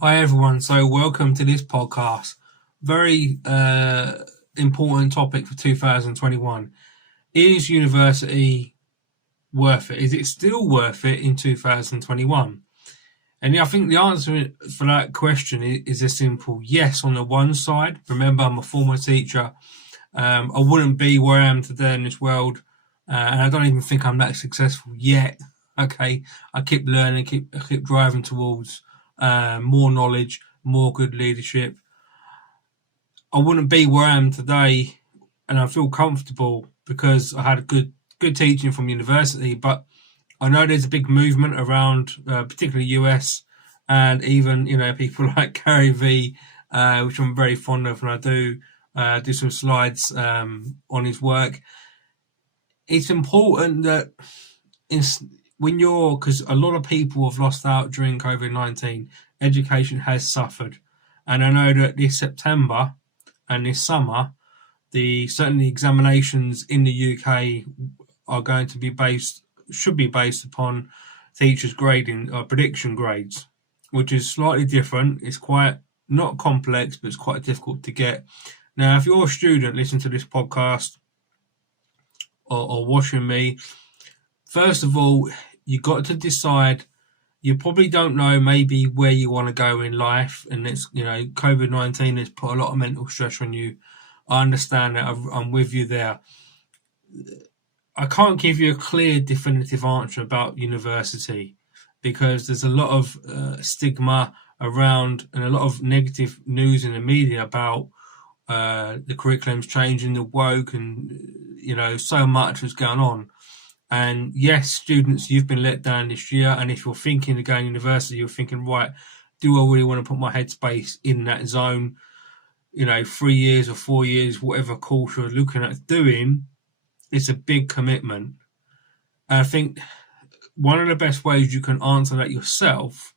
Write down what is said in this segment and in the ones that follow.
Hi everyone, so welcome to this podcast. Very important topic for 2021. Is university worth it? Is it still worth it in 2021? And I think the answer for that question is a simple yes on the one side. Remember, I'm a former teacher. I wouldn't be where I am today in this world, and I don't even think I'm that successful yet. Okay, I keep learning, I keep driving towards more knowledge, more good leadership. I wouldn't be where I am today, and I feel comfortable because I had good teaching from university. But I know there's a big movement around, particularly US, and even people like Gary V, which I'm very fond of, and I do some slides on his work. It's important that because a lot of people have lost out during COVID-19, education has suffered, and I know that this September and this summer, certainly examinations in the UK are going to be should be based upon teachers' grading or prediction grades, which is slightly different. It's quite not complex, but it's quite difficult to get. Now, if you're a student listening to this podcast or watching me, first of all, you got to decide. You probably don't know maybe where you want to go in life, and it's COVID-19 has put a lot of mental stress on you. I understand that. I'm with you there. I can't give you a clear, definitive answer about university because there's a lot of stigma around and a lot of negative news in the media about the curriculum's changing, the woke, and so much has gone on. And yes, students, you've been let down this year. And if you're thinking of going to university, you're thinking, right, do I really want to put my headspace in that zone? 3 years or 4 years, whatever course you're looking at doing, it's a big commitment. And I think one of the best ways you can answer that yourself,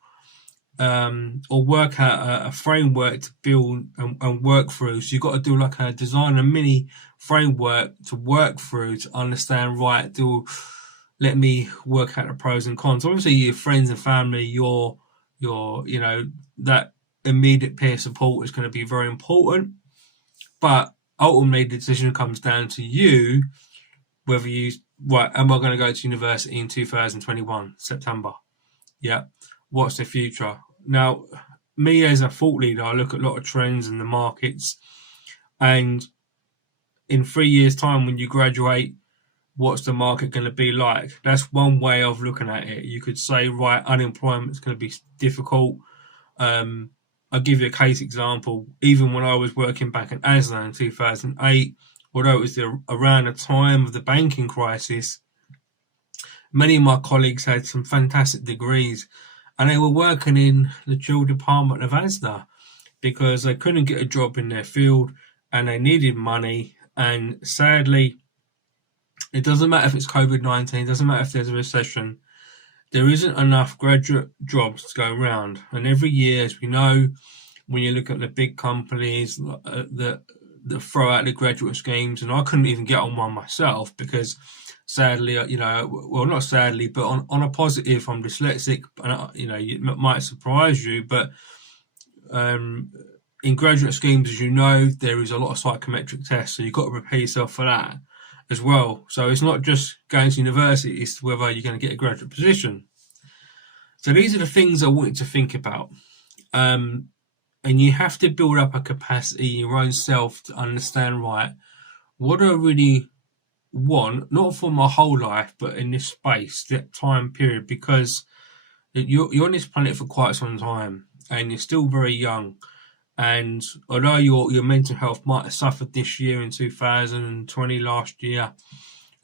or work out a framework to build and work through. So you've got to do like design a mini framework to work through to understand, right, let me work out the pros and cons. Obviously, your friends and family, your that immediate peer support is going to be very important. But ultimately, the decision comes down to you, whether am I going to go to university in 2021, September? Yeah. What's the future? Now, me as a thought leader, I look at a lot of trends in the markets, and in 3 years' time, when you graduate, what's the market going to be like? That's one way of looking at it. You could say, right, unemployment is going to be difficult. I'll give you a case example. Even when I was working back in ASLA in 2008, although it was around the time of the banking crisis, many of my colleagues had some fantastic degrees, and they were working in the drill department of ASDA because they couldn't get a job in their field and they needed money. And sadly, it doesn't matter if it's COVID-19, it doesn't matter if there's a recession, there isn't enough graduate jobs to go around. And every year, as we know, when you look at the big companies that throw out the graduate schemes, and I couldn't even get on one myself because sadly, well, not sadly, but on a positive, I'm dyslexic, and it might surprise you, but in graduate schemes, as you know, there is a lot of psychometric tests, so you've got to prepare yourself for that as well. So it's not just going to university, it's whether you're going to get a graduate position. So these are the things I want you to think about. And you have to build up a capacity in your own self to understand, right, what do I really want, not for my whole life, but in this space, that time period, because you're on this planet for quite some time and you're still very young. And although your mental health might have suffered this year in 2020, last year,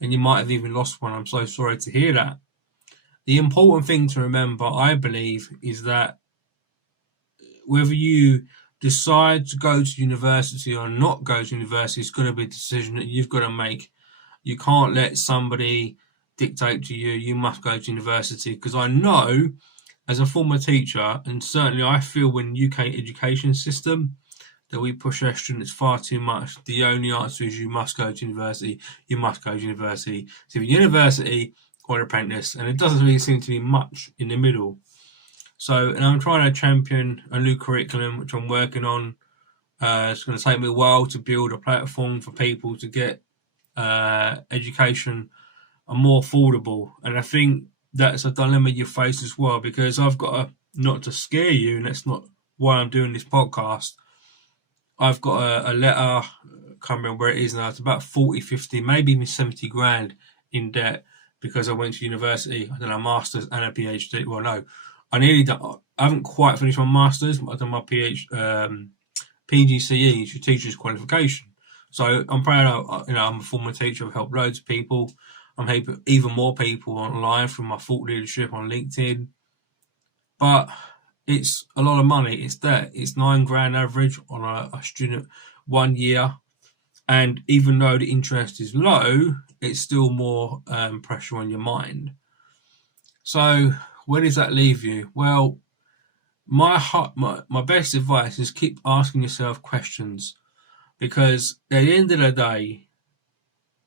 and you might have even lost one, I'm so sorry to hear that. The important thing to remember, I believe, is that whether you decide to go to university or not go to university is going to be a decision that you've got to make. You can't let somebody dictate to you, you must go to university, because I know as a former teacher, and certainly I feel in the UK education system, that we push our students far too much. The only answer is you must go to university, you must go to university. So if you're university or an apprentice, and it doesn't really seem to be much in the middle. So, and I'm trying to champion a new curriculum, which I'm working on. It's going to take me a while to build a platform for people to get education more affordable. And I think that's a dilemma you face as well, because I've got not to scare you, and that's not why I'm doing this podcast. I've got a letter, I can't remember where it is now, it's about 40, 50, maybe even 70 grand in debt because I went to university. I done a master's and a PhD. Well, no, I haven't quite finished my master's, but I've done my PGCE, your teacher's qualification. So I'm proud of, I'm a former teacher. I've helped loads of people. I'm helping even more people online through my thought leadership on LinkedIn. But it's a lot of money. It's debt. It's 9 grand average on a student 1 year. And even though the interest is low, it's still more pressure on your mind. So where does that leave you? Well, my best advice is keep asking yourself questions, because at the end of the day,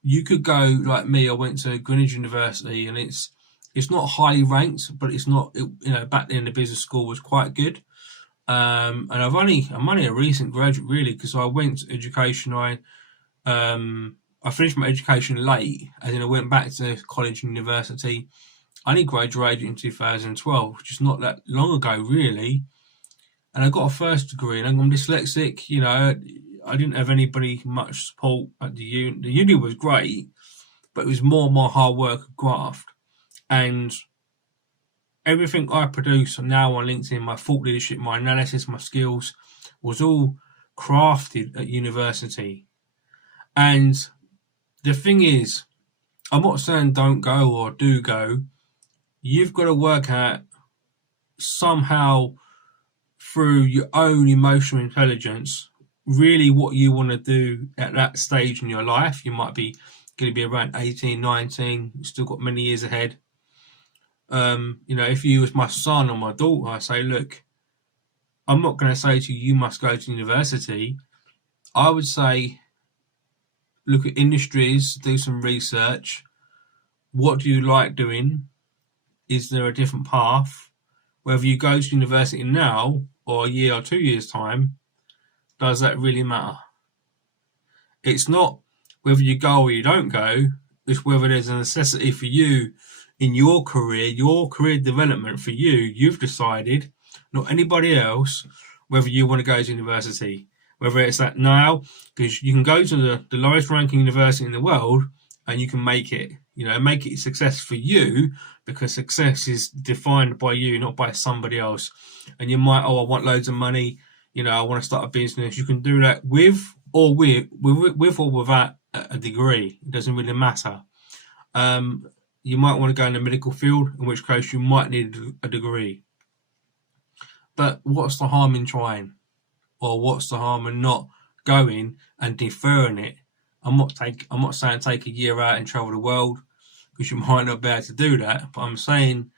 you could go like me. I went to Greenwich University, and it's not highly ranked, but it's not. Back then the business school was quite good. And I'm only a recent graduate really, because I went to education. I finished my education late, and then I went back to college and university. I only graduated in 2012, which is not that long ago really. And I got a first degree, and I'm dyslexic. I didn't have anybody much support at the uni. The uni was great, but it was more my hard work and graft. And everything I produce now on LinkedIn, my thought leadership, my analysis, my skills, was all crafted at university. And the thing is, I'm not saying don't go or do go. You've got to work out somehow through your own emotional intelligence really what you want to do at that stage in your life. You might be going to be around 18, 19, you've still got many years ahead. If you was my son or my daughter, I say, look, I'm not going to say to you, you must go to university. I would say, look at industries, do some research. What do you like doing? Is there a different path? Whether you go to university now or a year or 2 years' time, does that really matter? It's not whether you go or you don't go, it's whether there's a necessity for you in your career development for you. You've decided, not anybody else, whether you want to go to university. Whether it's that now, because you can go to the lowest ranking university in the world and you can make it, make it a success for you, because success is defined by you, not by somebody else. And you might, I want loads of money, I want to start a business. You can do that with or without a degree. It doesn't really matter. You might want to go in the medical field, in which case you might need a degree. But what's the harm in trying? Or what's the harm in not going and deferring it? I'm not saying take a year out and travel the world, because you might not be able to do that. But I'm saying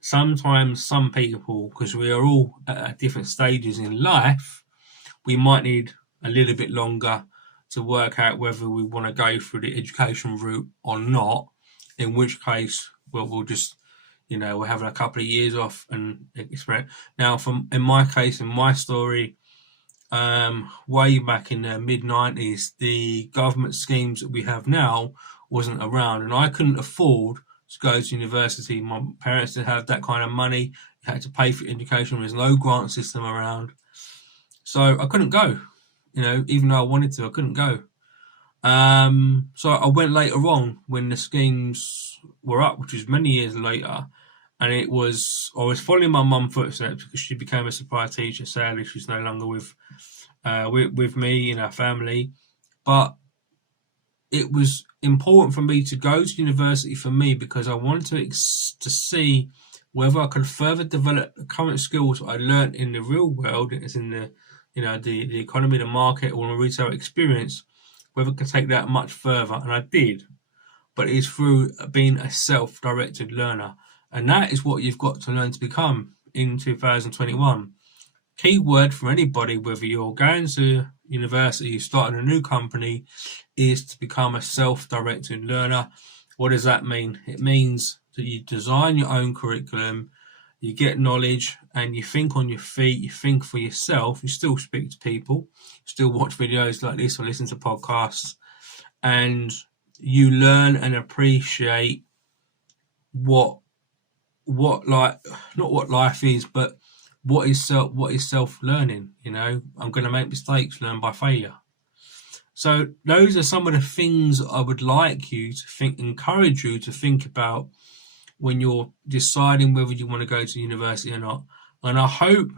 sometimes some people, because we are all at different stages in life, we might need a little bit longer to work out whether we want to go through the education route or not. In which case, we'll just, we're having a couple of years off and experiment. Now, in my case, in my story, way back in the mid-90s, the government schemes that we have now wasn't around, and I couldn't afford to go to university. My parents didn't have that kind of money. You had to pay for education. There was no grant system around, so I couldn't go. Even though I wanted to, I couldn't go. So I went later on when the schemes were up, which was many years later, and I was following my mum's footsteps, because she became a supply teacher. Sadly, she's no longer with me in our family, but it was important for me to go to university for me, because I wanted to see whether I could further develop the current skills I learned in the real world, as in the economy, the market, or the retail experience, whether I could take that much further, and I did. But it's through being a self-directed learner, and that is what you've got to learn to become in 2021. Key word for anybody, whether you're going to university, starting a new company, is to become a self-directed learner. What does that mean? It means that you design your own curriculum, you get knowledge, and you think on your feet, you think for yourself, you still speak to people, still watch videos like this or listen to podcasts, and you learn and appreciate what like, not what life is, but what is self-learning. I'm going to make mistakes, learn by failure. So those are some of the things I would like you to think, encourage you to think about when you're deciding whether you want to go to university or not. And I hope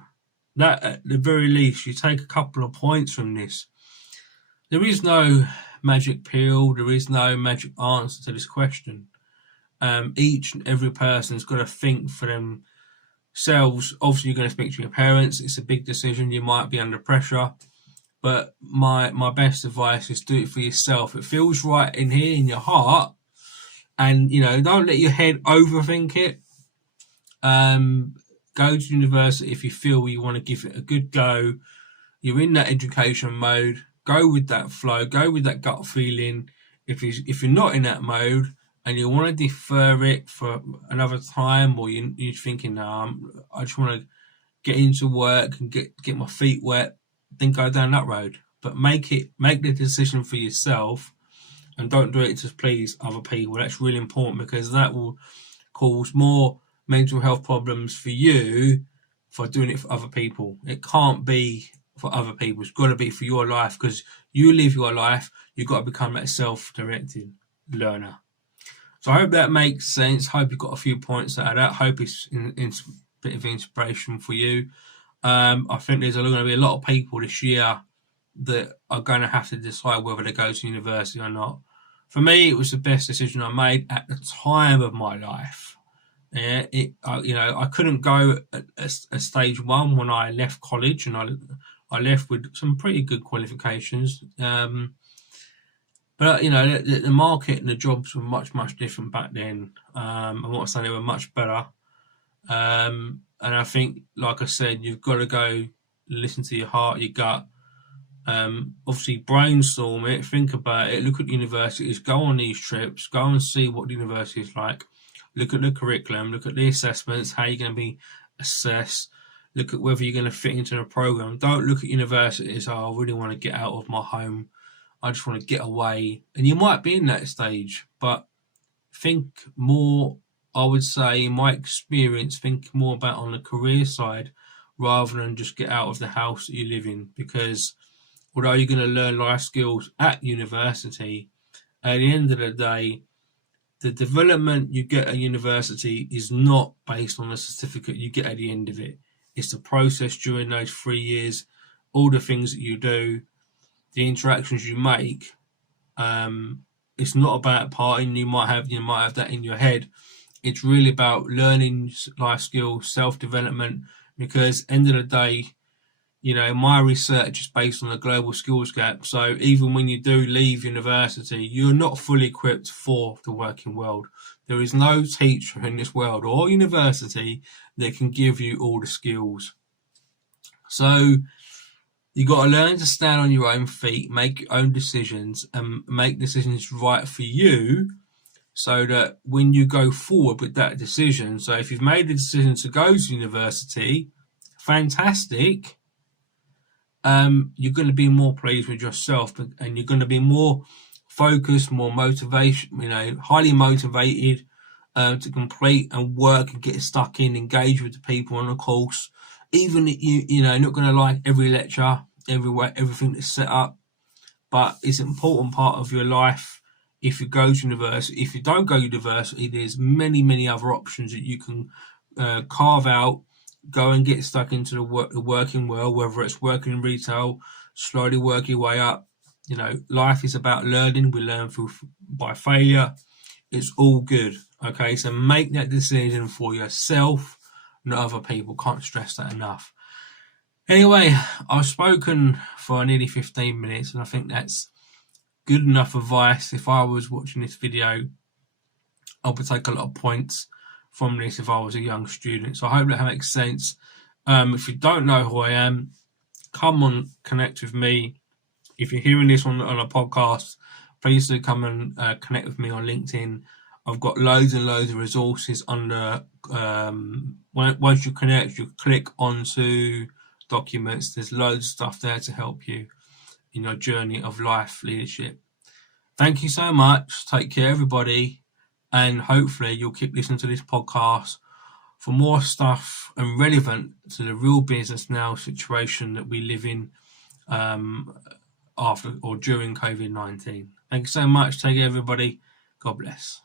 that at the very least you take a couple of points from this. There is no magic pill, there is no magic answer to this question. Each and every person's got to think for themselves. Obviously, you're going to speak to your parents. It's a big decision. You might be under pressure. But my best advice is do it for yourself. It feels right in here, in your heart. And, don't let your head overthink it. Go to university if you feel you want to give it a good go. You're in that education mode. Go with that flow. Go with that gut feeling. If you're not in that mode and you want to defer it for another time, or you're thinking, I just want to get into work and get my feet wet, then go down that road. But make the decision for yourself, and don't do it to please other people. That's really important, because that will cause more mental health problems for you for doing it for other people. It can't be for other people. It's got to be for your life, because you live your life. You've got to become that self-directed learner. So I hope that makes sense. Hope you've got a few points out of that. Hope it's a bit of inspiration for you. I think there's going to be a lot of people this year that are going to have to decide whether they go to university or not. For me, it was the best decision I made at the time of my life. Yeah, I couldn't go at stage one when I left college, and I left with some pretty good qualifications. But the market and the jobs were much, much different back then. I'm not saying they were much better. And I think, like I said, you've got to go listen to your heart, your gut. Obviously brainstorm it, think about it, look at universities, go on these trips, go and see what the university is like, look at the curriculum, look at the assessments, how you're going to be assessed, look at whether you're going to fit into the program. Don't look at universities, I really want to get out of my home, I just want to get away. And you might be in that stage, but think more, I would say, in my experience, think more about on the career side rather than just get out of the house that you live in. Because although you're going to learn life skills at university, at the end of the day, the development you get at university is not based on the certificate you get at the end of it. It's the process during those 3 years, all the things that you do, the interactions you make. It's not about partying. You might have that in your head. It's really about learning life skills, self-development, because end of the day, my research is based on the global skills gap. So even when you do leave university, you're not fully equipped for the working world. There is no teacher in this world or university that can give you all the skills. So you got to learn to stand on your own feet, make your own decisions, and make decisions right for you, so that when you go forward with that decision, so if you've made the decision to go to university, fantastic. You're going to be more pleased with yourself, and you're going to be more focused, more motivation, highly motivated to complete and work and get stuck in, engage with the people on the course. Even you're not going to like every lecture, everything that's set up, but it's an important part of your life. If you go to university, if you don't go to university, there's many, many other options that you can carve out. Go and get stuck into the working world, whether it's working in retail, slowly work your way up. Life is about learning. We learn by failure. It's all good. Okay, so make that decision for yourself, not other people. Can't stress that enough. Anyway, I've spoken for nearly 15 minutes, and I think that's good enough advice. If I was watching this video, I would take a lot of points from this if I was a young student. So I hope that makes sense. If you don't know who I am, come on, connect with me. If you're hearing this on a podcast, please do come and connect with me on LinkedIn. I've got loads and loads of resources under once you connect, you click onto documents. There's loads of stuff there to help you in your journey of life leadership. Thank you so much. Take care, everybody. And hopefully you'll keep listening to this podcast for more stuff and relevant to the real business now situation that we live in after or during COVID-19. Thank you so much. Take care, everybody. God bless.